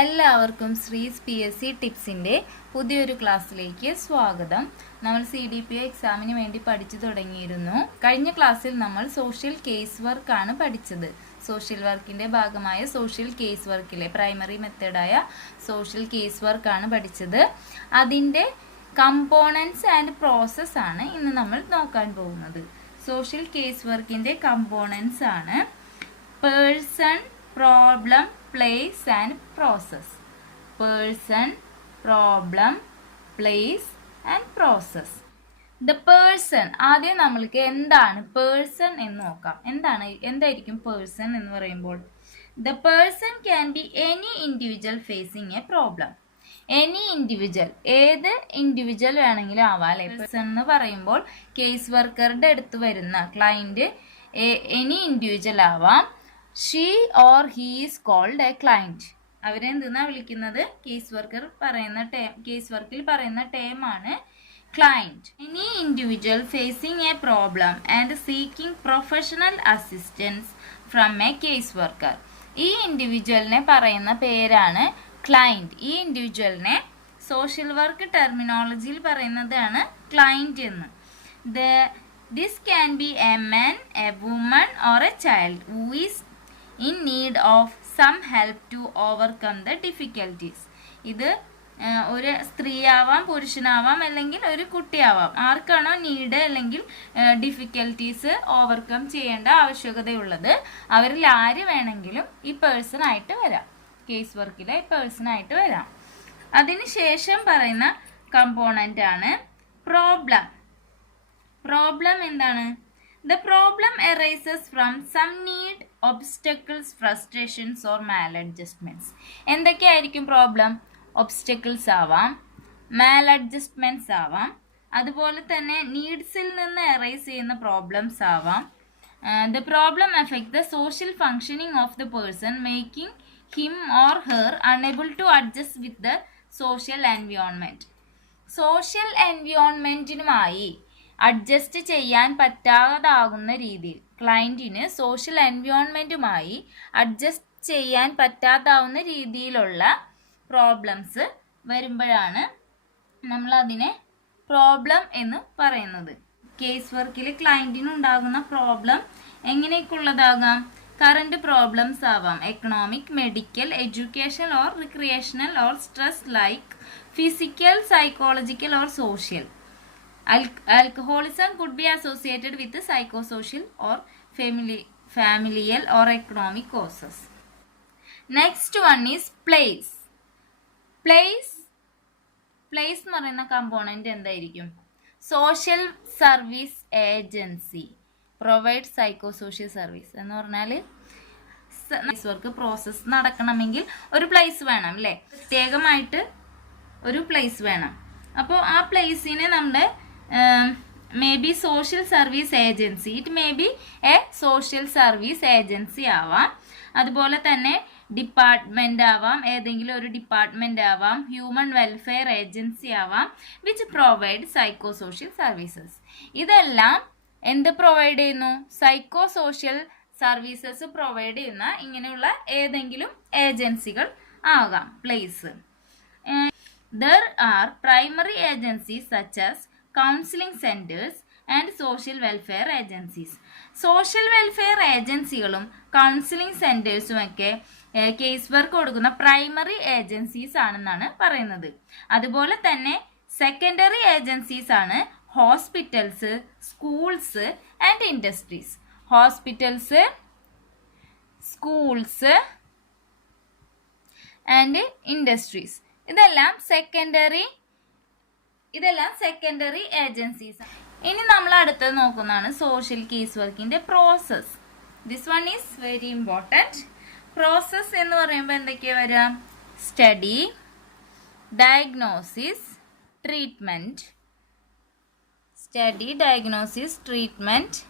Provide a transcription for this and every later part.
എല്ലാവർക്കും ശ്രീസ് PSC ടിപ്സിൻ്റെ പുതിയൊരു ക്ലാസ്സിലേക്ക് സ്വാഗതം. നമ്മൾ CDPO എക്സാമിന് വേണ്ടി പഠിച്ചു തുടങ്ങിയിരുന്നു. കഴിഞ്ഞ ക്ലാസ്സിൽ നമ്മൾ സോഷ്യൽ കേസ് വർക്കാണ് പഠിച്ചത്. സോഷ്യൽ വർക്കിൻ്റെ ഭാഗമായ സോഷ്യൽ കേസ് വർക്കിലെ പ്രൈമറി മെത്തേഡായ സോഷ്യൽ കേസ് വർക്കാണ് പഠിച്ചത്. അതിൻ്റെ കമ്പോണൻസ് ആൻഡ് പ്രോസസ് ആണ് ഇന്ന് നമ്മൾ നോക്കാൻ പോകുന്നത്. സോഷ്യൽ കേസ് വർക്കിൻ്റെ കമ്പോണൻസ് ആണ് person, problem, place and process. Person, problem, place and process. The person, ആദ്യം നമ്മൾക്ക് എന്താണ് പേഴ്സൺ എന്ന് നോക്കാം. എന്തായിരിക്കും പേഴ്സൺ എന്ന് പറയുമ്പോൾ? The person can be any individual facing a problem. Any individual, ഏത് ഇൻഡിവിജ്വൽ വേണമെങ്കിലും ആവാം അല്ലേ. പേഴ്സൺ എന്ന് പറയുമ്പോൾ കേസ് വർക്കറുടെ അടുത്ത് വരുന്ന ക്ലയൻറ്റ് എനി ഇൻഡിവിജ്വൽ ആവാം. She or he is called a client. അവരെന്തെന്നാ വിളിക്കുന്നത്? കേസ് വർക്കിൽ പറയുന്ന ടേം ആണ് client. Any individual facing a problem and seeking professional assistance from a case worker. ഈ ഇൻഡിവിജ്വലിനെ പറയുന്ന പേരാണ് ക്ലയൻറ്റ്. ഈ ഇൻഡിവിജ്വലിനെ സോഷ്യൽ വർക്ക് ടെർമിനോളജിയിൽ പറയുന്നതാണ് ക്ലയൻറ്റ് എന്ന്. This can be a man, a woman or a child who is in need of some help to overcome the difficulties. ഇത് ഒരു സ്ത്രീയാവാം, പുരുഷനാവാം, അല്ലെങ്കിൽ ഒരു കുട്ടിയാവാം. ആർക്കാണോ നീഡ് അല്ലെങ്കിൽ ഡിഫിക്കൽട്ടീസ് ഓവർകം ചെയ്യേണ്ട ആവശ്യകതയുള്ളത് അവരിൽ ആര് വേണമെങ്കിലും ഈ പേഴ്സൺ ആയിട്ട് വരാം. കേസ് വർക്കിലെ പേഴ്സൺ ആയിട്ട് വരാം. അതിനുശേഷം പറയുന്ന കമ്പോണൻ്റ് ആണ് പ്രോബ്ലം. പ്രോബ്ലം എന്താണ്? The problem arises from some need, obstacles, frustrations or maladjustments. എന്തൊക്കെയായിരിക്കും പ്രോബ്ലം? ഒബ്സ്റ്റക്കിൾസ് ആവാം, മാലഡ്ജസ്റ്റ്മെൻറ്റ്സ് ആവാം, അതുപോലെ തന്നെ നീഡ്സിൽ നിന്ന് അറൈസ് ചെയ്യുന്ന പ്രോബ്ലംസ് ആവാം. The problem affects the social functioning of the person, making him or her unable to adjust with the social environment. Social എൻവയോൺമെൻറ്റിനുമായി adjust ചെയ്യാൻ പറ്റാതാകുന്ന രീതിയിൽ, ക്ലയൻറ്റിന് സോഷ്യൽ എൻവയോൺമെൻറ്റുമായി അഡ്ജസ്റ്റ് ചെയ്യാൻ പറ്റാതാവുന്ന രീതിയിലുള്ള പ്രോബ്ലംസ് വരുമ്പോഴാണ് നമ്മളതിനെ പ്രോബ്ലം എന്ന് പറയുന്നത്. കേസ് വർക്കിൽ ക്ലയൻറ്റിന് ഉണ്ടാകുന്ന പ്രോബ്ലം എങ്ങനെയൊക്കെയുള്ളതാകാം? കറണ്ട് പ്രോബ്ലംസ് ആവാം, economic, medical, education or recreational or stress like physical, psychological or social. Alcoholism could be associated with the psychosocial or familial or economic causes. Next one is place. Place എന്ന് പറയുന്ന component എന്തായിരിക്കും? Social service agency provide psychosocial service എന്ന് പറഞ്ഞാൽ work process നടക്കണമെങ്കിൽ ഒരു place വേണം അല്ലേ, പ്രത്യേകമായിട്ട് ഒരു പ്ലേസ് വേണം. അപ്പോൾ ആ പ്ലേസിനെ നമ്മുടെ may be social service agency, it may be A social service agency ആവാം. അതുപോലെ തന്നെ ഡിപ്പാർട്ട്മെൻ്റ് ആവാം, ഏതെങ്കിലും ഒരു ഡിപ്പാർട്ട്മെൻ്റ് ആവാം, ഹ്യൂമൻ വെൽഫെയർ ഏജൻസി ആവാം, which provide psycho social services. ഇതെല്ലാം എന്ത് പ്രൊവൈഡ് ചെയ്യുന്നു? സൈക്കോ സോഷ്യൽ സർവീസസ് പ്രൊവൈഡ് ചെയ്യുന്ന ഇങ്ങനെയുള്ള ഏതെങ്കിലും ഏജൻസികൾ ആകാം place. There are primary agencies such as counseling centers and social welfare agencies. Social welfare ഏജൻസികളും കൗൺസിലിംഗ് സെൻറ്റേഴ്സും ഒക്കെ കേസ് വർക്ക് കൊടുക്കുന്ന പ്രൈമറി ഏജൻസീസ് ആണെന്നാണ് പറയുന്നത്. അതുപോലെ തന്നെ സെക്കൻഡറി ഏജൻസീസ് ആണ് hospitals, schools and industries. Hospitals, schools and industries ഇതെല്ലാം സെക്കൻഡറി ഏജൻസീസ്. ഇനി നമ്മൾ അടുത്തത് നോക്കുന്നതാണ് സോഷ്യൽ കേസ് വർക്കിന്റെ process. This one is very important. Process എന്ന് പറയുമ്പോൾ എന്തൊക്കെയാ വരിക? Study, diagnosis, treatment. Study, diagnosis, treatment,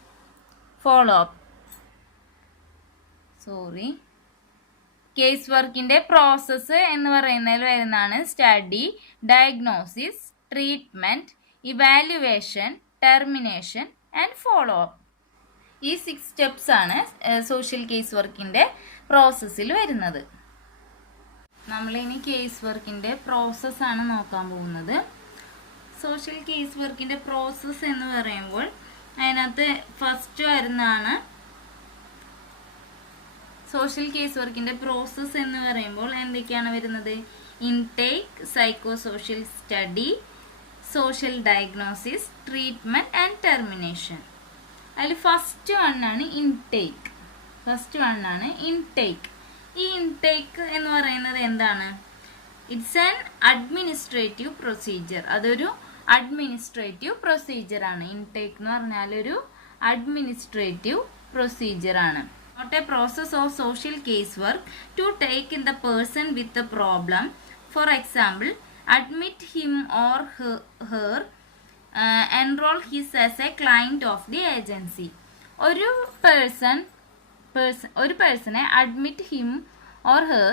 follow up. Case വർക്കിന്റെ പ്രോസസ്സ് എന്ന് പറയുന്നതിൽ വരുന്നതാണ് study, diagnosis, treatment, evaluation, termination and follow up. ഈ 6 സ്റ്റെപ്സ് ആണ് സോഷ്യൽ കേസ് വർക്കിന്റെ പ്രോസസ്സിൽ വരുന്നത്. നമ്മളിനി കേസ് വർക്കിൻ്റെ പ്രോസസ്സാണ് നോക്കാൻ പോകുന്നത്. സോഷ്യൽ കേസ് വർക്കിൻ്റെ പ്രോസസ്സ് എന്ന് പറയുമ്പോൾ അതിനകത്ത് ഫസ്റ്റ് വരുന്നതാണ് സോഷ്യൽ കേസ് വർക്കിൻ്റെ പ്രോസസ്സ് എന്ന് പറയുമ്പോൾ എന്തൊക്കെയാണ് വരുന്നത്? Intake, psycho social study, social diagnosis, treatment and termination. അതിൽ ഫസ്റ്റ് വണ്ണാണ് ഇൻടേക്ക്. ഈ ഇൻടേക്ക് എന്ന് പറയുന്നത് എന്താണ്? It's an administrative procedure. അതൊരു അഡ്മിനിസ്ട്രേറ്റീവ് പ്രൊസീജിയറാണ്. ഇൻടേക്ക് എന്ന് പറഞ്ഞാൽ ഒരു administrative പ്രൊസീജിയറാണ്. Not a process of social casework to take in the person with the problem. For example, admit him or her, enroll his as a client of the agency. ഒരു പേഴ്സണെ admit him or her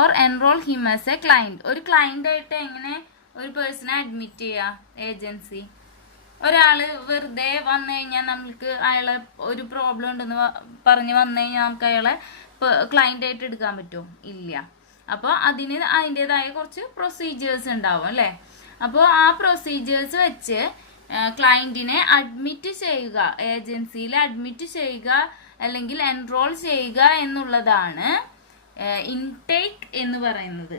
or enrol him as a client. ഒരു ക്ലയൻ്റായിട്ട് എങ്ങനെ ഒരു പേഴ്സണെ admit ചെയ്യുക? Agency. ഒരാൾ വെറുതെ വന്നു കഴിഞ്ഞാൽ നമുക്ക് അയാളെ ഒരു പ്രോബ്ലം ഉണ്ടെന്ന് പറഞ്ഞ് വന്നു കഴിഞ്ഞാൽ നമുക്ക് അയാളെ ക്ലയൻ്റായിട്ട് എടുക്കാൻ പറ്റുമോ? ഇല്ല. അപ്പോൾ അതിൻ്റേതായ കുറച്ച് പ്രൊസീജിയേഴ്സ് ഉണ്ടാവും അല്ലേ? അപ്പോൾ ആ പ്രൊസീജിയേഴ്സ് വെച്ച് ക്ലയൻറ്റിനെ അഡ്മിറ്റ് ചെയ്യുക, ഏജൻസിയിൽ അഡ്മിറ്റ് ചെയ്യുക അല്ലെങ്കിൽ എൻറോൾ ചെയ്യുക എന്നുള്ളതാണ് ഇൻടേക്ക് എന്ന് പറയുന്നത്.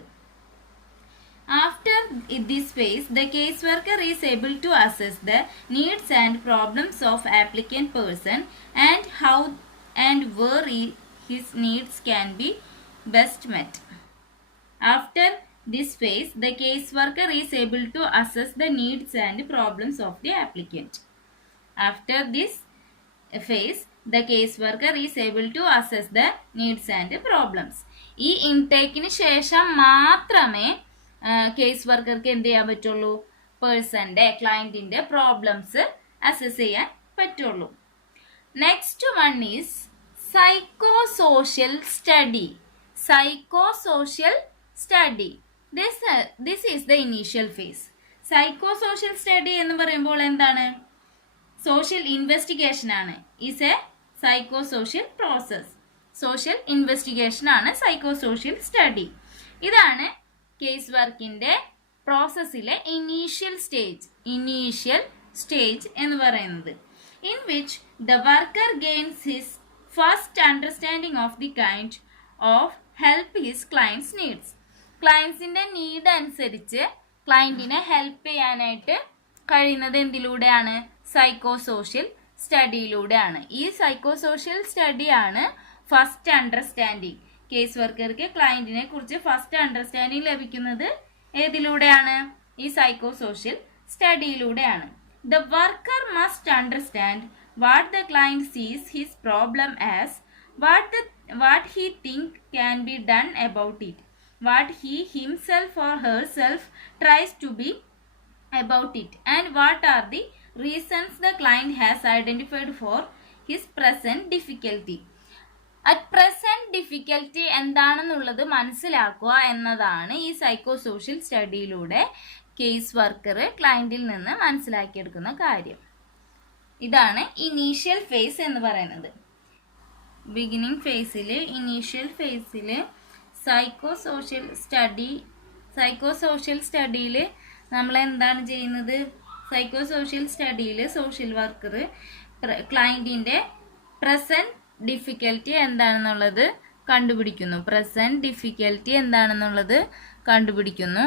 After this phase, the caseworker is able to assess the needs and problems of applicant person and how and where his needs can be best met. After this phase, the caseworker is able to assess the needs and problems of the applicant. After this phase, the caseworker is able to assess the needs and problems. ഈ ഇൻടേക്കിന് ശേഷം മാത്രമേ case വർക്കർക്ക് എന്ത് ചെയ്യാൻ പറ്റുള്ളൂ? ക്ലയൻറ്റിൻ്റെ problems assess ചെയ്യാൻ പറ്റുള്ളൂ. Next one is psycho social study. This is the initial phase. Psycho social study എന്ന് പറയുമ്പോൾ എന്താണ്? സോഷ്യൽ ഇൻവെസ്റ്റിഗേഷൻ ആണ്. Is a psycho social process. Social investigation ആണ് സൈക്കോ സോഷ്യൽ സ്റ്റഡി. ഇതാണ് കേസ് വർക്കിൻ്റെ പ്രോസസ്സിലെ ഇനീഷ്യൽ സ്റ്റേജ് എന്ന് പറയുന്നത്. In which the worker gains his first understanding of the kind of help his clients needs. ക്ലയൻസിൻ്റെ need അനുസരിച്ച് ക്ലയൻറ്റിനെ ഹെൽപ്പ് ചെയ്യാനായിട്ട് കഴിയുന്നത് എന്തിലൂടെയാണ്? സൈക്കോ സോഷ്യൽ സ്റ്റഡിയിലൂടെയാണ്. ഈ സൈക്കോ സോഷ്യൽ സ്റ്റഡിയാണ് ഫസ്റ്റ് അണ്ടർസ്റ്റാൻഡിങ്. കേസ് വർക്കർക്ക് ക്ലയൻറ്റിനെ കുറിച്ച് ഫസ്റ്റ് അണ്ടർസ്റ്റാൻഡിങ് ലഭിക്കുന്നത് ഏതിലൂടെയാണ്? ഈ സൈക്കോ സോഷ്യൽ സ്റ്റഡിയിലൂടെയാണ്. The worker must understand what the client sees his problem as, what he think can be done about it, what he himself or herself tries to be about it, and what are the reasons the client has identified for his present difficulty. At present difficulty എന്താണെന്നുള്ളത് മനസ്സിലാക്കുക എന്നതാണ് ഈ psycho social സ്റ്റഡിയിലൂടെ case worker ക്ലയൻറ്റിൽ നിന്ന് മനസ്സിലാക്കിയെടുക്കുന്ന കാര്യം. ഇതാണ് ഇനീഷ്യൽ ഫേസ് എന്ന് പറയുന്നത്. ബിഗിനിങ് ഇനീഷ്യൽ ഫേസിൽ സൈക്കോ സോഷ്യൽ സ്റ്റഡിയിൽ നമ്മൾ എന്താണ് ചെയ്യുന്നത്? സൈക്കോ സോഷ്യൽ സ്റ്റഡിയിൽ സോഷ്യൽ വർക്കർ ക്ലയൻറ്റിൻ്റെ പ്രസൻറ്റ് ഡിഫിക്കൽറ്റി എന്താണെന്നുള്ളത് കണ്ടുപിടിക്കുന്നു.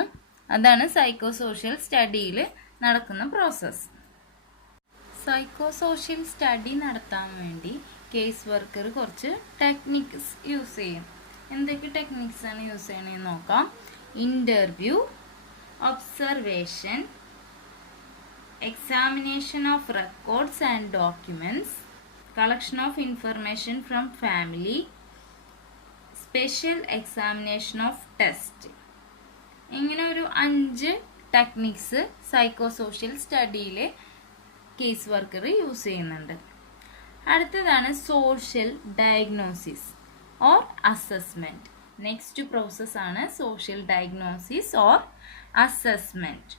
അതാണ് സൈക്കോ സോഷ്യൽ സ്റ്റഡിയിൽ നടക്കുന്ന പ്രോസസ്സ്. സൈക്കോ സോഷ്യൽ സ്റ്റഡി നടത്താൻ വേണ്ടി കേസ് വർക്കർ കുറച്ച് ടെക്നിക്സ് യൂസ് ചെയ്യും. എന്തൊക്കെ ടെക്നിക്സാണ് യൂസ് ചെയ്യണമെന്ന് നോക്കാം. Interview, observation, examination of records and documents, collection of information from family, special examination of test. ഇങ്ങനെ ഒരു 5 ടെക്നിക്സ് സൈക്കോ സോഷ്യൽ സ്റ്റഡിയിൽ കേസ് വർക്കർ യൂസ് ചെയ്യുന്നുണ്ട്. അടുത്തതാണ് social diagnosis or assessment. Next പ്രോസസ്സാണ് സോഷ്യൽ ഡയഗ്നോസിസ് ഓർ അസസ്മെൻറ്റ്.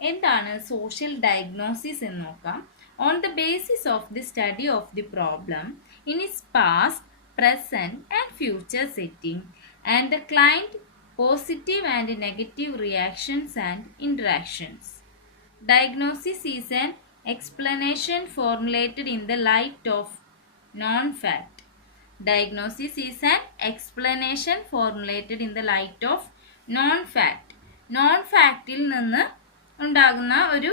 എന്താണ് social diagnosis എന്ന് നോക്കാം. On the basis of the study of the problem in its past, present and future setting and the client positive and negative reactions and interactions. Diagnosis is an explanation formulated in the light of non-fact. Diagnosis is an explanation formulated in the light of non-fact. Non-factil നിന്ന് ഉണ്ടാകുന്ന ഒരു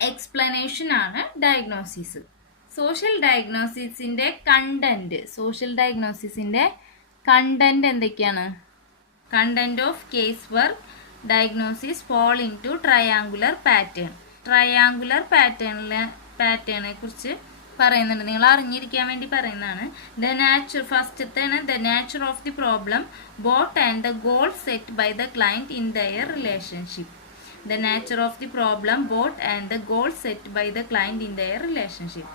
explanation ആണ് diagnosis. Social ഡയഗ്നോസിസിന്റെ content എന്തൊക്കെയാണ്? Content of case work diagnosis fall into triangular pattern. Triangular പാറ്റേണിനെ കുറിച്ച് പറയുന്നുണ്ട്, നിങ്ങൾ അറിഞ്ഞിരിക്കാൻ വേണ്ടി പറയുന്നതാണ്. ഫസ്റ്റത്തേണ് the nature of the problem brought and the goal set by the client in their relationship. The nature of the problem, both and the goal set by the client in their relationship.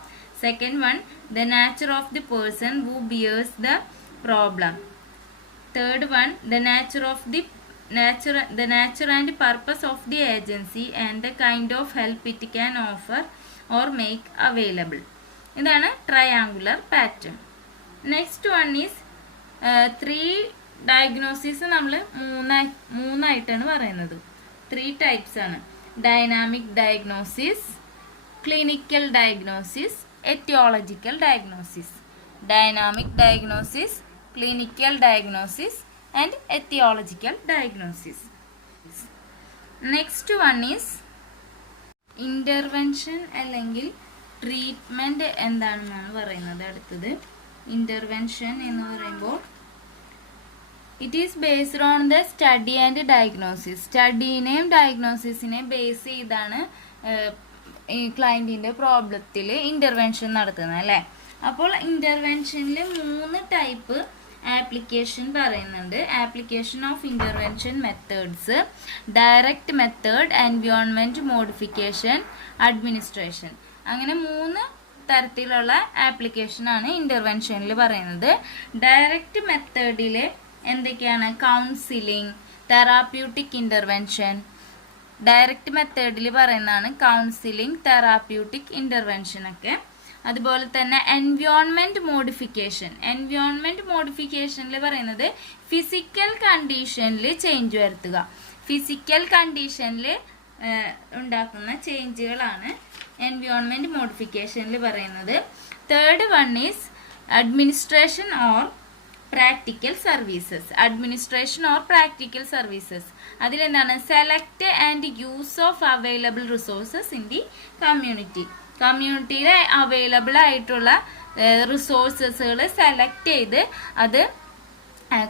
Second one, the nature of the person who bears the problem. Third one, the nature and purpose of the agency and the kind of help it can offer or make available. ഇതാണ് triangular pattern. Next one is 3 diagnosis നമ്മൾ മൂന്നായിട്ടാണ് പറയുന്നത്. 3 types ആണ്. Dynamic diagnosis, clinical diagnosis, aetiological diagnosis. Dynamic diagnosis, clinical diagnosis and aetiological diagnosis. Next one is intervention അല്ലെങ്കിൽ treatment എന്താണെന്നാണ് പറയുന്നത്. അടുത്തത് intervention എന്ന് പറയുമ്പോൾ it is based on the study and diagnosis. സ്റ്റഡീനെയും ഡയഗ്നോസിസിനെയും ബേസ് ചെയ്താണ് ഈ ക്ലയൻറ്റിൻ്റെ പ്രോബ്ലത്തിൽ ഇൻ്റർവെൻഷൻ നടത്തുന്നത് അല്ലേ. അപ്പോൾ ഇൻ്റർവെൻഷനിൽ 3 ടൈപ്പ് ആപ്ലിക്കേഷൻ പറയുന്നുണ്ട്. Application of intervention methods, direct method, environment modification, administration. അങ്ങനെ 3 തരത്തിലുള്ള ആപ്ലിക്കേഷനാണ് ഇൻ്റർവെൻഷനിൽ പറയുന്നത്. ഡയറക്റ്റ് മെത്തേഡിൽ എന്തൊക്കെയാണ്? Counselling, therapeutic intervention. ഡയറക്റ്റ് മെത്തേഡിൽ പറയുന്നതാണ് കൗൺസിലിംഗ്, തെറാപ്യൂട്ടിക് ഇൻ്റർവെൻഷൻ ഒക്കെ. അതുപോലെ തന്നെ എൻവയോൺമെൻറ്റ് മോഡിഫിക്കേഷൻ. എൻവയോൺമെൻറ്റ് മോഡിഫിക്കേഷനിൽ പറയുന്നത് ഫിസിക്കൽ കണ്ടീഷനിൽ ചേഞ്ച് വരുത്തുക. ഫിസിക്കൽ കണ്ടീഷനിൽ ഉണ്ടാക്കുന്ന ചേഞ്ചുകളാണ് എൻവയോൺമെൻറ്റ് മോഡിഫിക്കേഷനിൽ പറയുന്നത്. Third one is administration or practical services. Administration or practical services അതിലെന്താണ്? Select and use of available resources in the community. കമ്മ്യൂണിറ്റിയിൽ അവൈലബിൾ ആയിട്ടുള്ള റിസോഴ്സസുകൾ സെലക്ട് ചെയ്ത് അത്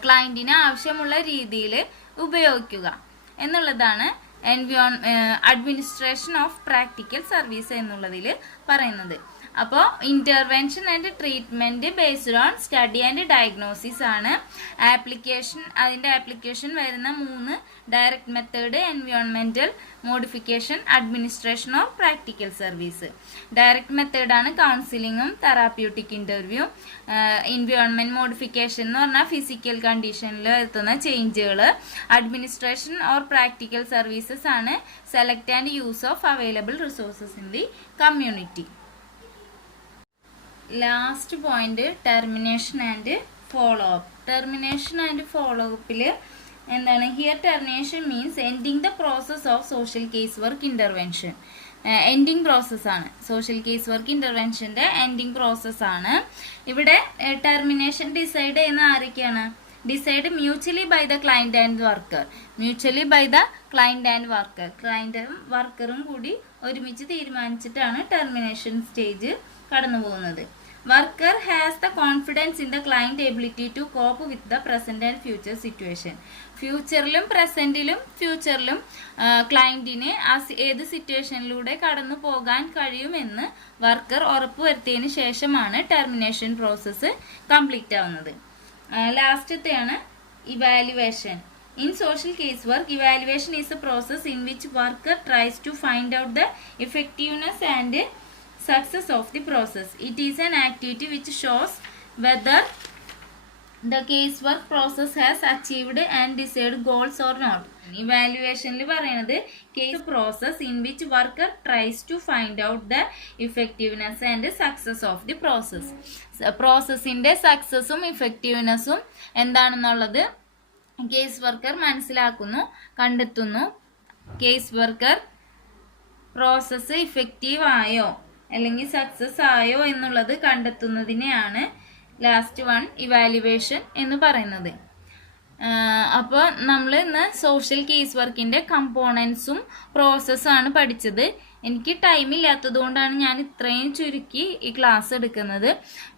ക്ലയൻറ്റിന് ആവശ്യമുള്ള രീതിയിൽ ഉപയോഗിക്കുക എന്നുള്ളതാണ് അഡ്മിനിസ്ട്രേഷൻ ഓഫ് പ്രാക്ടിക്കൽ സർവീസ് എന്നുള്ളതിൽ പറയുന്നത്. അപ്പോൾ intervention and treatment based on study and diagnosis ആണ്. അതിൻ്റെ ആപ്ലിക്കേഷൻ വരുന്ന 3 direct method, environmental modification, administration of practical service. Direct മെത്തേഡാണ് കൗൺസിലിങ്ങും തെറാപ്യൂട്ടിക് ഇൻ്റർവ്യൂ. എൻവയോൺമെൻറ്റ് മോഡിഫിക്കേഷൻ എന്ന് പറഞ്ഞാൽ ഫിസിക്കൽ കണ്ടീഷനിൽ വരുത്തുന്ന ചേഞ്ചുകൾ. അഡ്മിനിസ്ട്രേഷൻ ഓർ പ്രാക്ടിക്കൽ സർവീസസ് ആണ് select and use of available resources in the community. Last point termination and follow up. Termination and follow അപ്പിൽ എന്താണ്? Here termination means ending the process of social case work intervention. Ending പ്രോസസ്സാണ് social case work ഇൻ്റർവെൻഷൻ്റെ ending പ്രോസസ്സാണ്. ഇവിടെ termination decide ചെയ്യുന്ന ആരൊക്കെയാണ്? Decide mutually by the client and worker. Mutually by the client and worker. ക്ലയൻറ്റും വർക്കറും കൂടി ഒരുമിച്ച് തീരുമാനിച്ചിട്ടാണ് ടെർമിനേഷൻ സ്റ്റേജ് കടന്നു പോകുന്നത്. Worker has the confidence in the client ability to cope with the present and future situation. ഫ്യൂച്ചറിലും പ്രസൻറ്റിലും ഫ്യൂച്ചറിലും ക്ലയൻറ്റിന് ഏത് സിറ്റുവേഷനിലൂടെ കടന്നു പോകാൻ കഴിയുമെന്ന് വർക്കർ ഉറപ്പുവരുത്തിയതിന് ശേഷമാണ് ടെർമിനേഷൻ പ്രോസസ്സ് കംപ്ലീറ്റ് ആവുന്നത്. ലാസ്റ്റത്തെയാണ് evaluation. In social case work, evaluation is a process in which worker tries to find out the effectiveness and success of the process. It is an activity which shows whether the casework process has achieved and desired goals or not. Evaluationൽ പറയുന്നത് case process in which worker tries to find out the effectiveness and success of the process. പ്രോസസ്സിന്റെ സക്സസും ഇഫക്റ്റീവ്നെസ്സും എന്താണെന്നുള്ളത് case worker മനസ്സിലാക്കുന്നു, കണ്ടെത്തുന്നു. Case worker process effective ആയോ അല്ലെങ്കിൽ success ആയോ എന്നുള്ളത് കണ്ടെത്തുന്നതിനെയാണ് last one evaluation എന്ന് പറയുന്നത്. അപ്പോൾ നമ്മൾ ഇന്ന് സോഷ്യൽ കേസ് വർക്കിൻ്റെ കമ്പോണൻസും പ്രോസസ്സാണ് പഠിച്ചത്. എനിക്ക് ടൈം ഇല്ലാത്തത് കൊണ്ടാണ് ഞാൻ ഇത്രയും ചുരുക്കി ഈ ക്ലാസ് എടുക്കുന്നത്.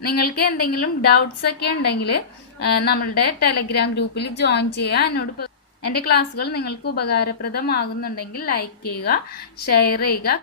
നിങ്ങൾക്ക് എന്തെങ്കിലും ഡൗട്ട്സ് ഒക്കെ ഉണ്ടെങ്കിൽ നമ്മളുടെ ടെലഗ്രാം ഗ്രൂപ്പിൽ ജോയിൻ ചെയ്യുക. എന്നോട് എൻ്റെ ക്ലാസ്സുകൾ നിങ്ങൾക്ക് ഉപകാരപ്രദമാകുന്നുണ്ടെങ്കിൽ ലൈക്ക് ചെയ്യുക, ഷെയർ ചെയ്യുക.